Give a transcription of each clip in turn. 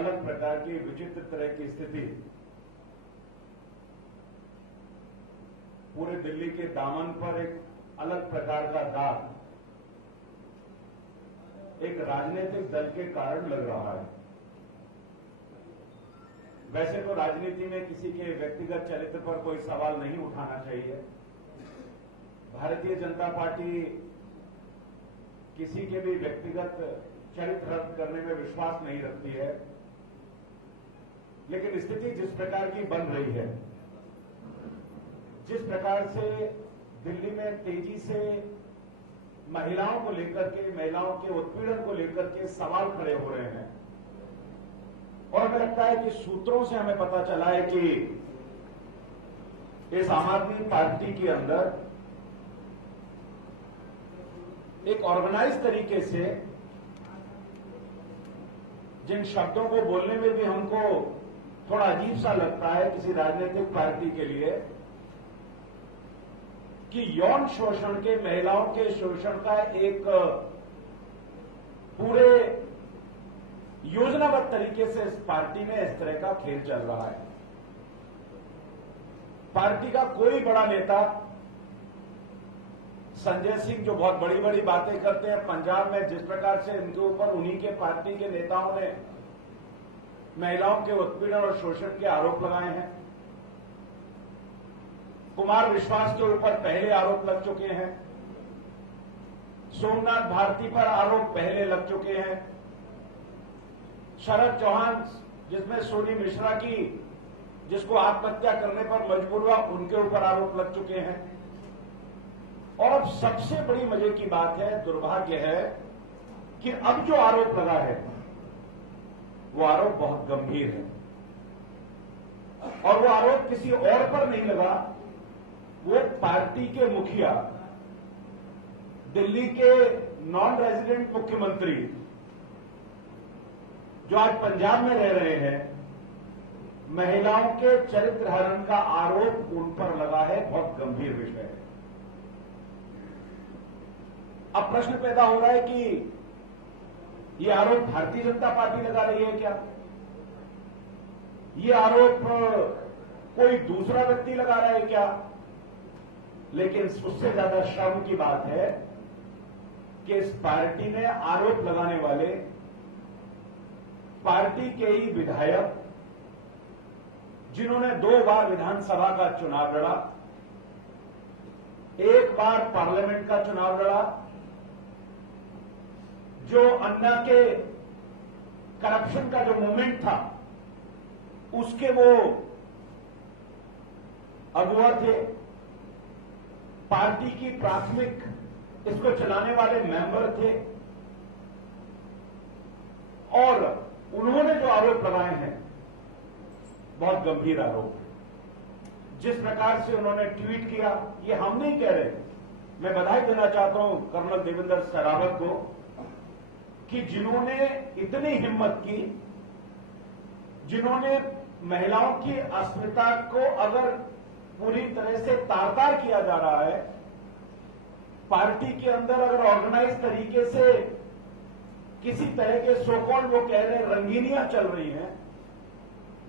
अलग प्रकार की विचित्र तरह की स्थिति पूरे दिल्ली के दामन पर एक अलग प्रकार का दाग एक राजनीतिक दल के कारण लग रहा है। वैसे तो राजनीति में किसी के व्यक्तिगत चरित्र पर कोई सवाल नहीं उठाना चाहिए। भारतीय जनता पार्टी किसी के भी व्यक्तिगत चरित्र रद्द करने में विश्वास नहीं रखती है, लेकिन स्थिति जिस प्रकार की बन रही है, जिस प्रकार से दिल्ली में तेजी से महिलाओं को लेकर के, महिलाओं के उत्पीड़न को लेकर के सवाल खड़े हो रहे हैं, और हमें लगता है कि सूत्रों से हमें पता चला है कि इस आम आदमी पार्टी के अंदर एक ऑर्गेनाइज तरीके से जिन शब्दों को बोलने में भी हमको थोड़ा अजीब सा लगता है किसी राजनीतिक पार्टी के लिए, कि यौन शोषण के, महिलाओं के शोषण का एक पूरे योजनाबद्ध तरीके से इस पार्टी में इस तरह का खेल चल रहा है। पार्टी का कोई बड़ा नेता, संजय सिंह जो बहुत बड़ी बड़ी बातें करते हैं, पंजाब में जिस प्रकार से इनके ऊपर उन्हीं के पार्टी के नेताओं ने महिलाओं के उत्पीड़न और शोषण के आरोप लगाए हैं। कुमार विश्वास के ऊपर पहले आरोप लग चुके हैं, सोमनाथ भारती पर आरोप पहले लग चुके हैं, शरद चौहान जिसमें सोनी मिश्रा की, जिसको आत्महत्या करने पर मजबूर हुआ, उनके ऊपर आरोप लग चुके हैं। और अब सबसे बड़ी मजे की बात है, दुर्भाग्य है कि अब जो आरोप लगा है वो आरोप बहुत गंभीर है, और वो आरोप किसी और पर नहीं लगा, वो पार्टी के मुखिया, दिल्ली के नॉन रेजिडेंट मुख्यमंत्री जो आज पंजाब में रह रहे हैं, महिलाओं के चरित्र हनन का आरोप उन पर लगा है। बहुत गंभीर विषय है। अब प्रश्न पैदा हो रहा है कि ये आरोप भारतीय जनता पार्टी लगा रही है क्या? ये आरोप कोई दूसरा व्यक्ति लगा रहा है क्या? लेकिन उससे ज्यादा शर्म की बात है कि इस पार्टी में आरोप लगाने वाले पार्टी के ही विधायक, जिन्होंने 2 बार विधानसभा का चुनाव लड़ा, 1 बार पार्लियामेंट का चुनाव लड़ा, जो अन्ना के करप्शन का जो मूवमेंट था उसके वो अगुवा थे, पार्टी की प्राथमिक इसको चलाने वाले मेंबर थे, और उन्होंने जो आरोप लगाए हैं बहुत गंभीर आरोप है। जिस प्रकार से उन्होंने ट्वीट किया, ये हम नहीं कह रहे, मैं बधाई देना चाहता हूं कर्नल देवेंद्र शेरावत को कि जिन्होंने इतनी हिम्मत की, जिन्होंने महिलाओं की अस्मिता को अगर पूरी तरह से तार-तार किया जा रहा है, पार्टी के अंदर अगर ऑर्गेनाइज तरीके से किसी तरह के सो कॉल्ड, वो कह रहे हैं, रंगीनियां चल रही हैं,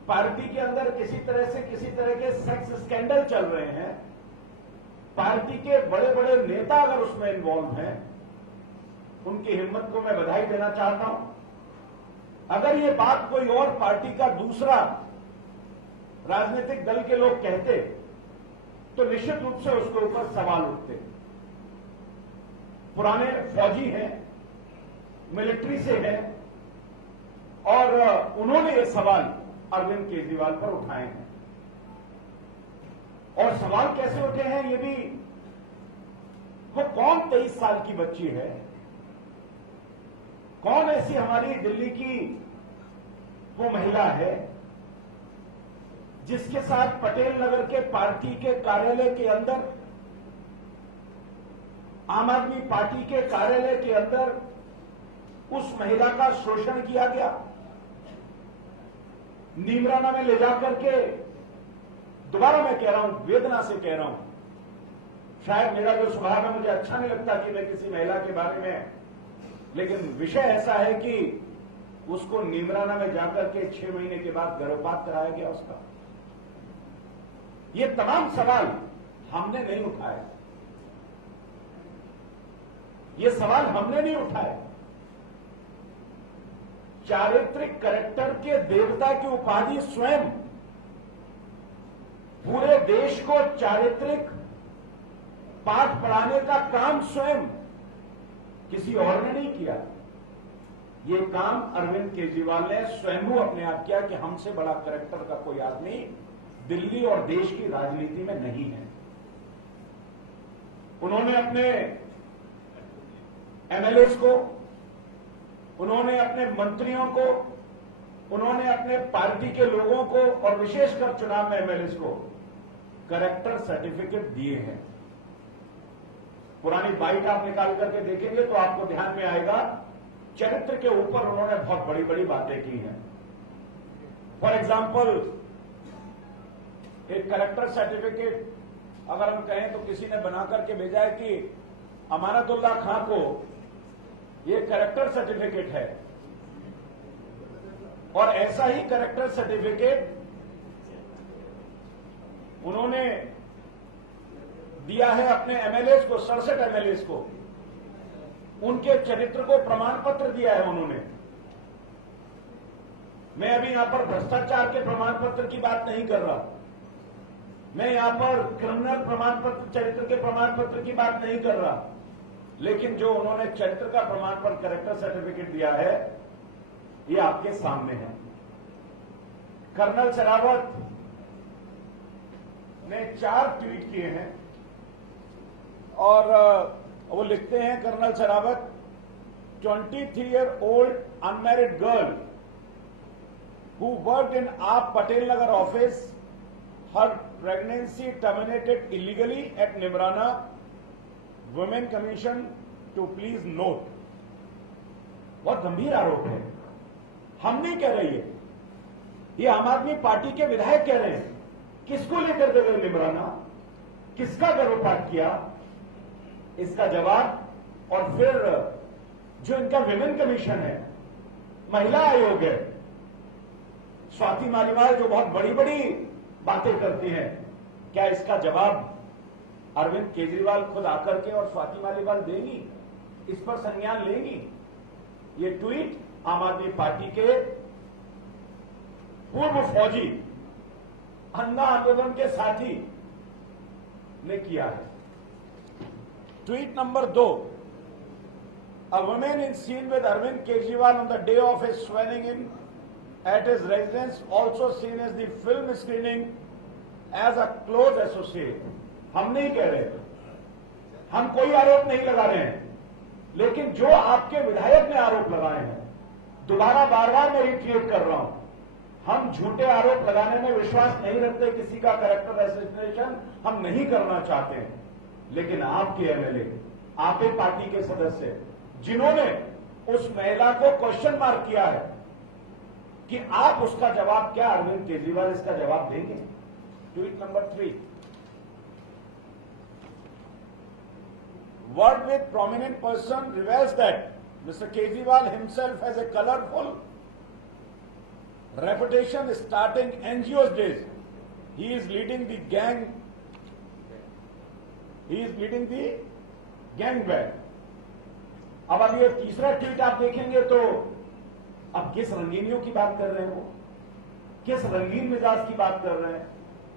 पार्टी के अंदर किसी तरह के सेक्स स्कैंडल चल रहे हैं, पार्टी के बड़े बड़े नेता अगर उसमें इन्वॉल्व हैं, उनकी हिम्मत को मैं बधाई देना चाहता हूं। अगर ये बात कोई और पार्टी का दूसरा राजनीतिक दल के लोग कहते तो निश्चित रूप से उसके ऊपर सवाल उठते। पुराने फौजी हैं, मिलिट्री से हैं, और उन्होंने ये सवाल अरविंद केजरीवाल पर उठाए हैं। और सवाल कैसे उठे हैं ये भी, वो कौन 23 साल की बच्ची है, कौन ऐसी हमारी दिल्ली की वो महिला है जिसके साथ पटेल नगर के पार्टी के कार्यालय के अंदर, आम आदमी पार्टी के कार्यालय के अंदर उस महिला का शोषण किया गया, नीमराना में ले जाकर के, दोबारा मैं कह रहा हूं, वेदना से कह रहा हूं, शायद मेरा जो स्वभाव है, मुझे अच्छा नहीं लगता कि मैं किसी महिला के बारे में, लेकिन विषय ऐसा है कि उसको नीमराना में जाकर के 6 महीने के बाद गर्भपात कराया गया उसका। ये तमाम सवाल हमने नहीं उठाए, ये सवाल हमने नहीं उठाए। चारित्रिक कैरेक्टर के देवता की उपाधि स्वयं पूरे देश को चारित्रिक पाठ पढ़ाने का काम स्वयं किसी और ने नहीं किया। ये काम अरविंद केजरीवाल ने स्वयं अपने आप किया कि हमसे बड़ा कैरेक्टर का कोई आदमी दिल्ली और देश की राजनीति में नहीं है। उन्होंने अपने एमएलएस को, उन्होंने अपने मंत्रियों को, उन्होंने अपने पार्टी के लोगों को और विशेषकर चुनाव में एमएलएस को कैरेक्टर सर्टिफिकेट दिए हैं। पुरानी बाइट आप निकाल करके देखेंगे तो आपको ध्यान में आएगा, चरित्र के ऊपर उन्होंने बहुत बड़ी बड़ी बातें की हैं। फॉर एग्जाम्पल, एक कैरेक्टर सर्टिफिकेट अगर हम कहें तो किसी ने बना करके भेजा है कि अमानतुल्ला खां को ये कैरेक्टर सर्टिफिकेट है, और ऐसा ही कैरेक्टर सर्टिफिकेट उन्होंने दिया है अपने एमएलएस को, 67 एमएलएस को। उनके चरित्र को प्रमाण पत्र दिया है उन्होंने। मैं अभी यहां पर भ्रष्टाचार के प्रमाण पत्र की बात नहीं कर रहा, मैं यहां पर क्रिमिनल प्रमाण पत्र, चरित्र के प्रमाण पत्र की बात नहीं कर रहा, लेकिन जो उन्होंने चरित्र का प्रमाण पत्र, कैरेक्टर सर्टिफिकेट दिया है, ये आपके सामने है। कर्नल शेरावत ने 4 ट्वीट किए हैं और वो लिखते हैं, colonel Sherawat, 23-year-old unmarried girl who worked in आप Patel Nagar office, her pregnancy terminated illegally at Nimrana, Women Commission to please note। बहुत गंभीर आरोप है, हम नहीं कह रहे, ये आम आदमी पार्टी के विधायक कह रहे हैं। किसको लेकर के गए निमराना, किसका गर्भपात किया, इसका जवाब। और फिर जो इनका विमेन कमीशन है, महिला आयोग है, स्वाति मालीवाल जो बहुत बड़ी बड़ी बातें करती हैं, क्या इसका जवाब अरविंद केजरीवाल खुद आकर के और स्वाति मालीवाल देंगी, इस पर संज्ञान लेंगी? ये ट्वीट आम आदमी पार्टी के पूर्व फौजी, अन्ना आंदोलन के साथी ने किया है। Tweet number 2, a woman is seen with Arvind Kejriwal on the day of his swearing in at his residence, also seen as the film screening as a close associate। हम नहीं कह रहे, हम कोई आरोप नहीं लगा रहे हैं, लेकिन जो आपके विधायक ने आरोप लगाए हैं, दोबारा बार बार मैं रिट्रीट कर रहा हूं, हम झूठे आरोप लगाने में विश्वास नहीं रखते, किसी का कैरेक्टर असोसिएशन हम नहीं करना चाहते हैं। लेकिन आपके एमएलए, आप एक पार्टी के सदस्य, जिन्होंने उस महिला को क्वेश्चन मार्क किया है कि आप उसका जवाब क्या, अरविंद केजरीवाल इसका जवाब देंगे? Tweet number 3, word with prominent person reveals that Mr. Kejriwal himself has a colorful reputation starting NGO's days। He is leading the gang, bang। अब ये तीसरा ट्वीट आप देखेंगे तो अब किस रंगीनियों की बात कर रहे हैं वो, किस रंगीन मिजाज की बात कर रहे हैं?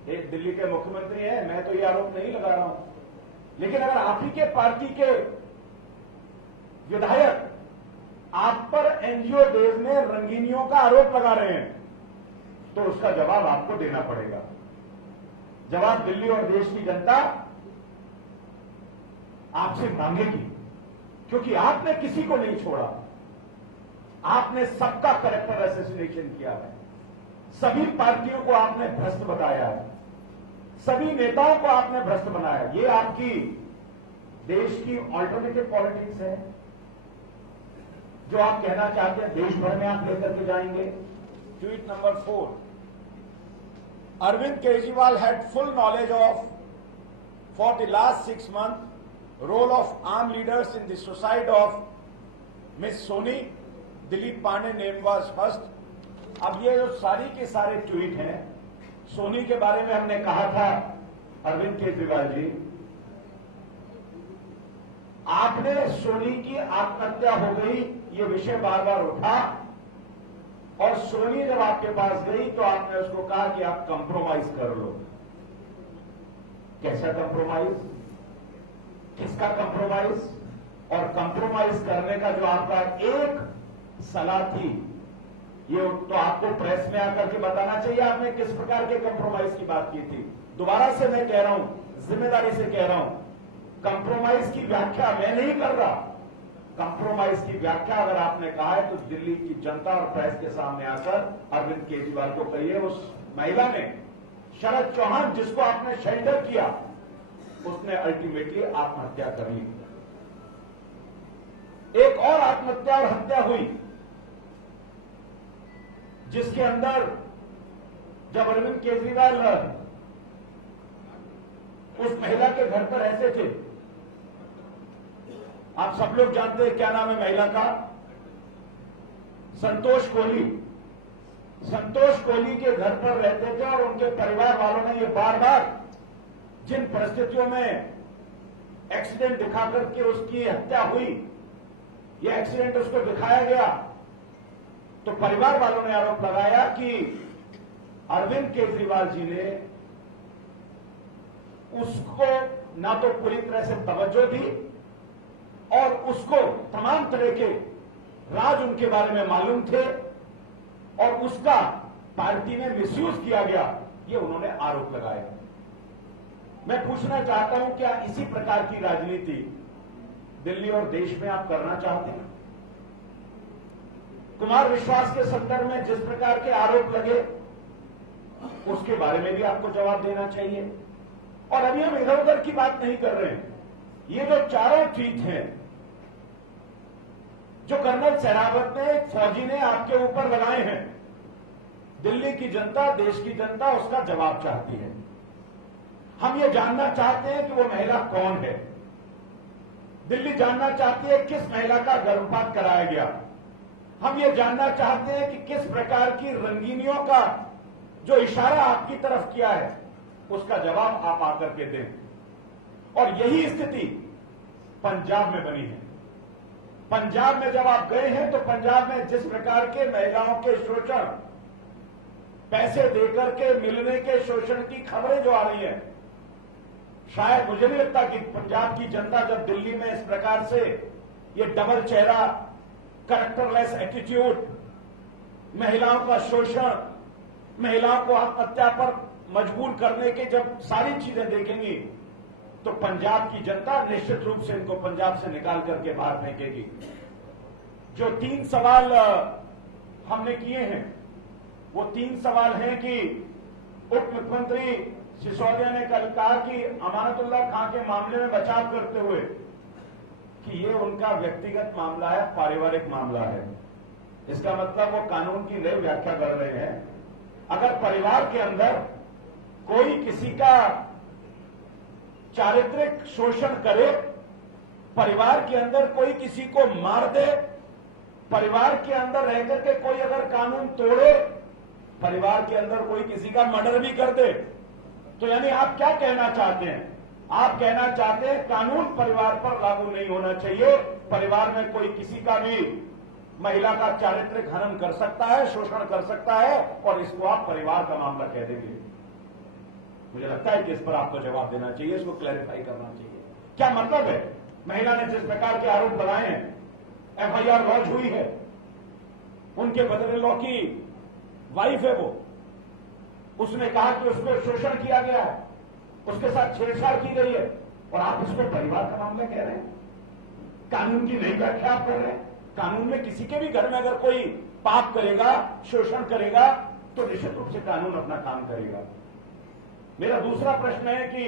एक दिल्ली के मुख्यमंत्री हैं, मैं तो ये आरोप नहीं लगा रहा हूं, लेकिन अगर आप ही के पार्टी के विधायक आप पर एनजीओ डेज में रंगीनियों का आरोप लगा रहे हैं, तो उसका जवाब आपको देना पड़ेगा। जवाब दिल्ली और देश की जनता आपसे मांगेगी, क्योंकि आपने किसी को नहीं छोड़ा, आपने सबका कैरेक्टर असोसिएशन किया है, सभी पार्टियों को आपने भ्रष्ट बताया है, सभी नेताओं को आपने भ्रष्ट बनाया। ये आपकी देश की ऑल्टरनेटिव पॉलिटिक्स है, जो आप कहना चाहते हैं देश भर में आप लेकर के जाएंगे। Tweet number 4, Arvind Kejriwal had full knowledge of, for the last 6 months, role of armed leaders in the suicide of Miss Soni Dilip Pandey name was first. अब ये जो सारी के सारे ट्वीट हैं, सोनी के बारे में हमने कहा था, अरविंद केजरीवाल जी, आपने सोनी की आत्महत्या हो गई ये विषय बार बार उठा, और सोनी जब आपके पास गई तो आपने उसको कहा कि आप कंप्रोमाइज कर लो। कैसा कंप्रोमाइज, किसका कंप्रोमाइज, और कंप्रोमाइज करने का जो आपका एक सलाह थी, ये तो आपको प्रेस में आकर के बताना चाहिए आपने किस प्रकार के कंप्रोमाइज की बात की थी। दोबारा से मैं कह रहा हूं, जिम्मेदारी से कह रहा हूं, कंप्रोमाइज की व्याख्या मैं नहीं कर रहा। कंप्रोमाइज की व्याख्या अगर आपने कहा है तो दिल्ली की जनता और प्रेस के सामने आकर अरविंद केजरीवाल को कहिए, उस महिला ने, शरद चौहान जिसको आपने शेल्टर किया, उसने अल्टीमेटली आत्महत्या कर ली। एक और आत्महत्या और हत्या हुई जिसके अंदर जब अरविंद केजरीवाल उस महिला के घर पर रहते थे, आप सब लोग जानते हैं क्या नाम है महिला का, संतोष कोहली। संतोष कोहली के घर पर रहते थे और उनके परिवार वालों ने ये बार बार जिन परिस्थितियों में एक्सीडेंट दिखाकर के उसकी हत्या हुई, ये एक्सीडेंट उसको दिखाया गया, तो परिवार वालों ने आरोप लगाया कि अरविंद केजरीवाल जी ने उसको ना तो पूरी तरह से तवज्जो दी और उसको तमाम तरह के राज उनके बारे में मालूम थे और उसका पार्टी में मिसयूज किया गया, ये उन्होंने आरोप लगाया। मैं पूछना चाहता हूं, क्या इसी प्रकार की राजनीति दिल्ली और देश में आप करना चाहते हैं? कुमार विश्वास के संदर्भ में जिस प्रकार के आरोप लगे उसके बारे में भी आपको जवाब देना चाहिए। और अभी हम इधर उधर की बात नहीं कर रहे हैं। ये जो चारों ट्वीट हैं जो कर्नल सहरावत ने, एक फौजी ने आपके ऊपर लगाए हैं, दिल्ली की जनता, देश की जनता उसका जवाब चाहती है। हम ये जानना चाहते हैं कि वो महिला कौन है। दिल्ली जानना चाहती है किस महिला का गर्भपात कराया गया। हम ये जानना चाहते हैं कि किस प्रकार की रंगीनियों का जो इशारा आपकी तरफ किया है उसका जवाब आप आकर के दें। और यही स्थिति पंजाब में बनी है। पंजाब में जब आप गए हैं तो पंजाब में जिस प्रकार के महिलाओं के शोषण, पैसे देकर के मिलने के शोषण की खबरें जो आ रही हैं, शायद मुझे नहीं लगता कि पंजाब की जनता जब दिल्ली में इस प्रकार से ये डबल चेहरा, कैरेक्टरलेस एटीट्यूड, महिलाओं का शोषण, महिलाओं को आत्महत्या पर मजबूर करने के जब सारी चीजें देखेंगी तो पंजाब की जनता निश्चित रूप से इनको पंजाब से निकाल करके बाहर फेंकेगी। जो 3 सवाल हमने किए हैं वो 3 सवाल हैं कि उप मुख्यमंत्री सिसोदिया ने कल कहा कि अमानतुल्लाह खां के मामले में बचाव करते हुए कि ये उनका व्यक्तिगत मामला है, पारिवारिक मामला है। इसका मतलब वो कानून की नई व्याख्या कर रहे हैं। अगर परिवार के अंदर कोई किसी का चारित्रिक शोषण करे, परिवार के अंदर कोई किसी को मार दे, परिवार के अंदर रहकर के कोई अगर कानून तोड़े, परिवार के अंदर कोई किसी का मर्डर भी कर दे, तो यानी आप क्या कहना चाहते हैं? आप कहना चाहते हैं कानून परिवार पर लागू नहीं होना चाहिए, परिवार में कोई किसी का भी महिला का चारित्रिक हनन कर सकता है, शोषण कर सकता है, और इसको आप परिवार का मामला कह देंगे। मुझे लगता है कि इस पर आपको जवाब देना चाहिए, इसको क्लैरिफाई करना चाहिए। क्या मतलब है? महिला ने जिस प्रकार के आरोप लगाए हैं, एफआईआर लॉन्च हुई है, उनके ब्रदर-इन-लॉ की वाइफ है वो, उसने कहा कि उस पर शोषण किया गया है, उसके साथ छेड़छाड़ की गई है, और आप उसको परिवार का मामला कह रहे हैं। कानून की नई व्याख्या आप कर रहे हैं। कानून में किसी के भी घर में अगर कोई पाप करेगा, शोषण करेगा, तो निश्चित रूप से कानून अपना काम करेगा। मेरा दूसरा प्रश्न है कि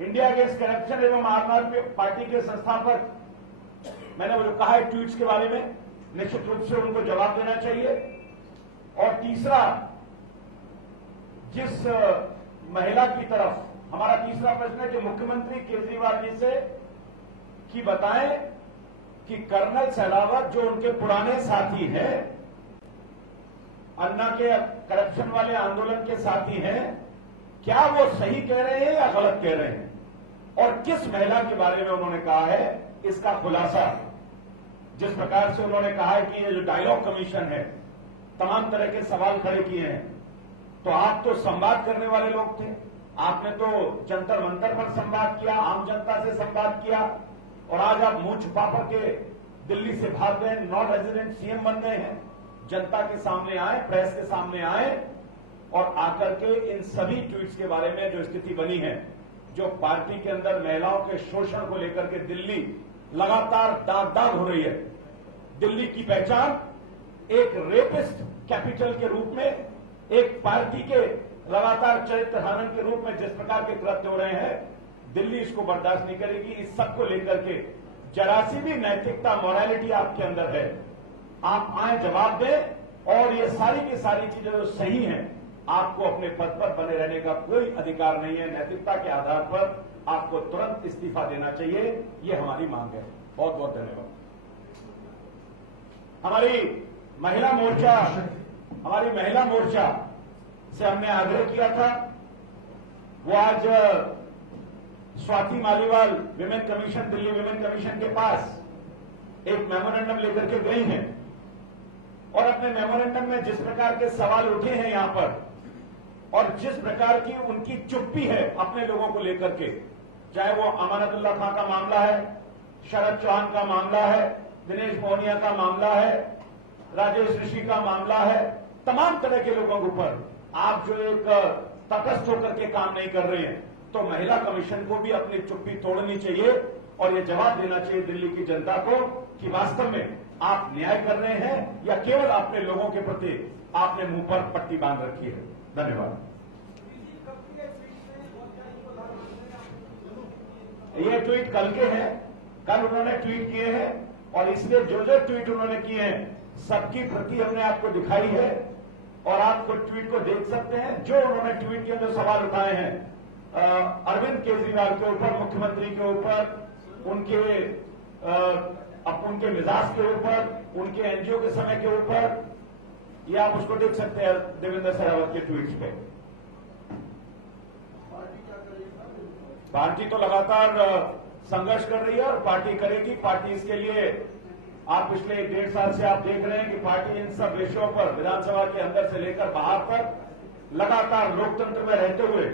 इंडिया अगेंस्ट करप्शन एवं आम आदमी पार्टी के संस्थापक, मैंने वो जो कहा है ट्वीट्स के बारे में, निश्चित रूप से उनको जवाब देना चाहिए। और तीसरा, जिस महिला की तरफ, हमारा तीसरा प्रश्न है कि मुख्यमंत्री केजरीवाल जी से कि बताएं कि कर्नल सहरावत जो उनके पुराने साथी हैं, अन्ना के करप्शन वाले आंदोलन के साथी हैं, क्या वो सही कह रहे हैं या गलत कह रहे हैं, और किस महिला के बारे में उन्होंने कहा है, इसका खुलासा। जिस प्रकार से उन्होंने कहा है कि ये जो डायलॉग कमीशन है, तमाम तरह के सवाल खड़े किए हैं, तो आप तो संवाद करने वाले लोग थे, आपने तो जंतर मंतर पर संवाद किया, आम जनता से संवाद किया, और आज आप मुंह छुपा करके दिल्ली से भाग गए, नॉन रेजिडेंट सीएम बन गए हैं। जनता के सामने आए, प्रेस के सामने आए और आकर के इन सभी ट्वीट्स के बारे में जो स्थिति बनी है, जो पार्टी के अंदर महिलाओं के शोषण को लेकर के दिल्ली लगातार दाग दाग हो रही है। दिल्ली की पहचान एक रेपिस्ट कैपिटल के रूप में, एक पार्टी के लगातार चरित्र हनन के रूप में जिस प्रकार के कृत्य हो रहे हैं, दिल्ली इसको बर्दाश्त नहीं करेगी। इस सबको लेकर के जरा सी भी नैतिकता, मोरालिटी आपके अंदर है, आप आए जवाब दें, और ये सारी की सारी चीजें जो सही हैं, आपको अपने पद पर बने रहने का कोई अधिकार नहीं है। नैतिकता के आधार पर आपको तुरंत इस्तीफा देना चाहिए, ये हमारी मांग है। बहुत बहुत धन्यवाद। हमारी महिला मोर्चा से हमने आग्रह किया था, वो आज Swati Maliwal women commission, Delhi women commission के पास एक मेमोरेंडम लेकर के गई हैं, और अपने मेमोरेंडम में जिस प्रकार के सवाल उठे हैं यहां पर, और जिस प्रकार की उनकी चुप्पी है अपने लोगों को लेकर के, चाहे वो अमानतुल्लाह खां का मामला है, शरद चौहान का मामला है, दिनेश मोहनिया का मामला है, राजेश ऋषि का मामला है, तमाम तरह के लोगों के ऊपर आप जो एक तटस्थ होकर के काम नहीं कर रहे हैं, तो महिला कमीशन को भी अपनी चुप्पी तोड़नी चाहिए और ये जवाब देना चाहिए दिल्ली की जनता को कि वास्तव में आप न्याय कर रहे हैं या केवल अपने लोगों के प्रति आपने मुंह पर पट्टी बांध रखी है। धन्यवाद। ये ट्वीट कल के हैं, कल उन्होंने ट्वीट किए हैं, और इसलिए जो जो ट्वीट उन्होंने किए हैं सबकी प्रति हमने आपको दिखाई है, और आपको ट्वीट को देख सकते हैं। जो उन्होंने ट्वीट किया, जो सवाल उठाए हैं अरविंद केजरीवाल के ऊपर, मुख्यमंत्री के ऊपर, उनके मिजाज के ऊपर, उनके एनजीओ के समय के ऊपर, ये आप उसको देख सकते हैं देवेंद्र सहरावत के ट्वीट्स पे। पार्टी तो लगातार संघर्ष कर रही है और पार्टी करेगी। पार्टी इसके लिए, आप पिछले 1.5 साल से आप देख रहे हैं कि पार्टी इन सब विषयों पर विधानसभा के अंदर से लेकर बाहर तक लगातार लोकतंत्र में रहते हुए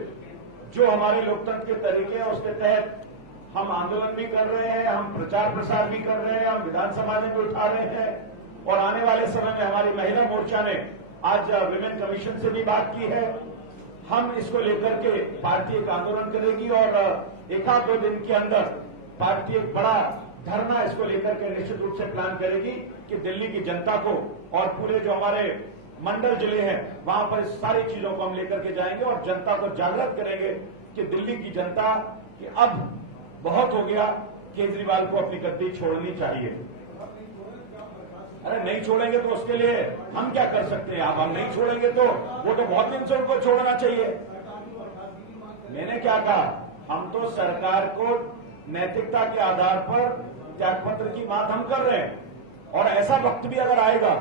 जो हमारे लोकतंत्र के तरीके हैं उसके तहत हम आंदोलन भी कर रहे हैं, हम प्रचार प्रसार भी कर रहे हैं, हम विधानसभा में भी उठा रहे हैं, और आने वाले समय में हमारी महिला मोर्चा ने आज विमेन कमीशन से भी बात की है। हम इसको लेकर के पार्टी एक आंदोलन करेगी और एक आध 2 दिन के अंदर पार्टी एक बड़ा धरना इसको लेकर के निश्चित रूप से प्लान करेगी कि दिल्ली की जनता को और पूरे जो हमारे मंडल जिले हैं वहां पर इस सारी चीजों को हम लेकर के जाएंगे और जनता को जागृत करेंगे कि दिल्ली की जनता कि अब बहुत हो गया, केजरीवाल को अपनी गद्दी छोड़नी चाहिए। अरे नहीं छोड़ेंगे तो उसके लिए हम क्या कर सकते हैं? अब हम नहीं छोड़ेंगे तो वो तो बहुत दिन से उनको छोड़ना चाहिए। मैंने क्या कहा, हम तो सरकार को नैतिकता के आधार पर त्यागपत्र की बात हम कर रहे हैं, और ऐसा वक्त भी अगर आएगा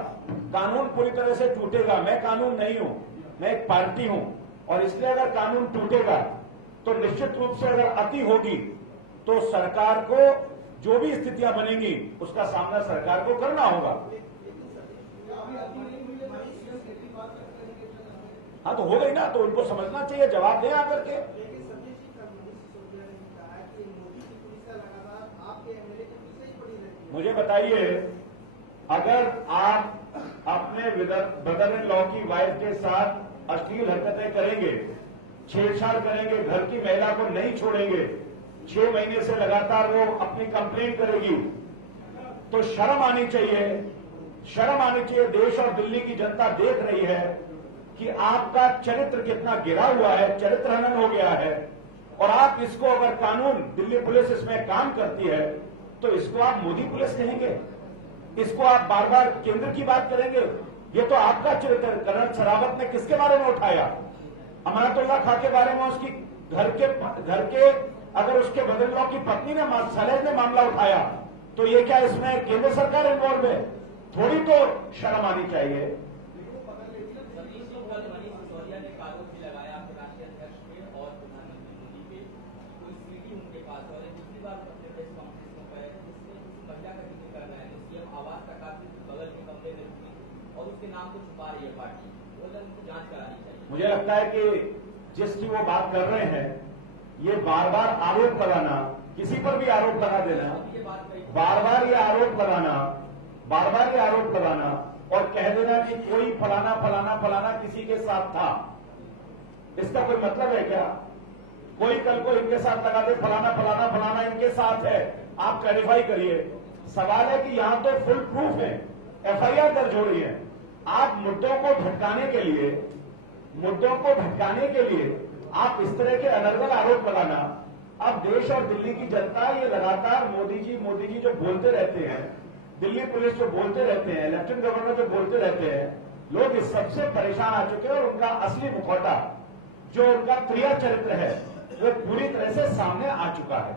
कानून पूरी तरह से टूटेगा। मैं कानून नहीं हूं, मैं एक पार्टी हूं, और इसलिए अगर कानून टूटेगा तो निश्चित रूप से अगर अति होगी तो सरकार को जो भी स्थितियां बनेंगी उसका सामना सरकार को करना होगा। हाँ तो हो गई ना, तो उनको समझना चाहिए, जवाब दें आकर के। मुझे बताइए, अगर आप अपने ब्रदर इन लॉ की वाइफ के साथ अश्लील हरकतें करेंगे, छेड़छाड़ करेंगे, घर की महिला को नहीं छोड़ेंगे, 6 महीने से लगातार वो अपनी कंप्लेंट करेगी, तो शर्म आनी चाहिए, शर्म आनी चाहिए। देश और दिल्ली की जनता देख रही है कि आपका चरित्र कितना गिरा हुआ है, चरित्र हनन हो गया है, और आप इसको अगर कानून, दिल्ली पुलिस इसमें काम करती है तो इसको आप मोदी पुलिस कहेंगे, इसको आप बार बार केंद्र की बात करेंगे। ये तो आपका चरित्र। कर्नल सहरावत ने किसके बारे में उठाया? अमानतुल्लाह खां के बारे में। उसकी घर के अगर उसके ब्रदर इन लॉ की पत्नी ने, सैलेज ने मामला उठाया, तो ये क्या इसमें केंद्र सरकार इन्वॉल्व है? थोड़ी तो शर्म आनी चाहिए। और उसके नाम को छुपा रही है पार्टी, उनको जांच करानी चाहिए। मुझे लगता है कि जिसकी वो बात कर रहे हैं, ये बार बार आरोप लगाना, किसी पर भी आरोप लगा देना, बार बार ये आरोप लगाना और कह देना कि कोई फलाना फलाना फलाना किसी के साथ था, इसका कोई मतलब है क्या? कोई कल को इनके साथ लगा दे फलाना फलाना फलाना इनके साथ है, आप क्लैरिफाई करिए। सवाल है कि यहां तो फुल प्रूफ है, एफआईआर दर्ज हो रही है। आप मुद्दों को भटकाने के लिए आप इस तरह के अनर्गल आरोप लगाना। अब देश और दिल्ली की जनता ये लगातार मोदी जी जो बोलते रहते हैं, दिल्ली पुलिस जो बोलते रहते हैं, लेफ्टिनेंट गवर्नर जो बोलते रहते हैं, लोग इस सबसे परेशान आ चुके हैं और उनका असली मुखौटा, जो उनका क्रिया चरित्र है, वो पूरी तरह से सामने आ चुका है।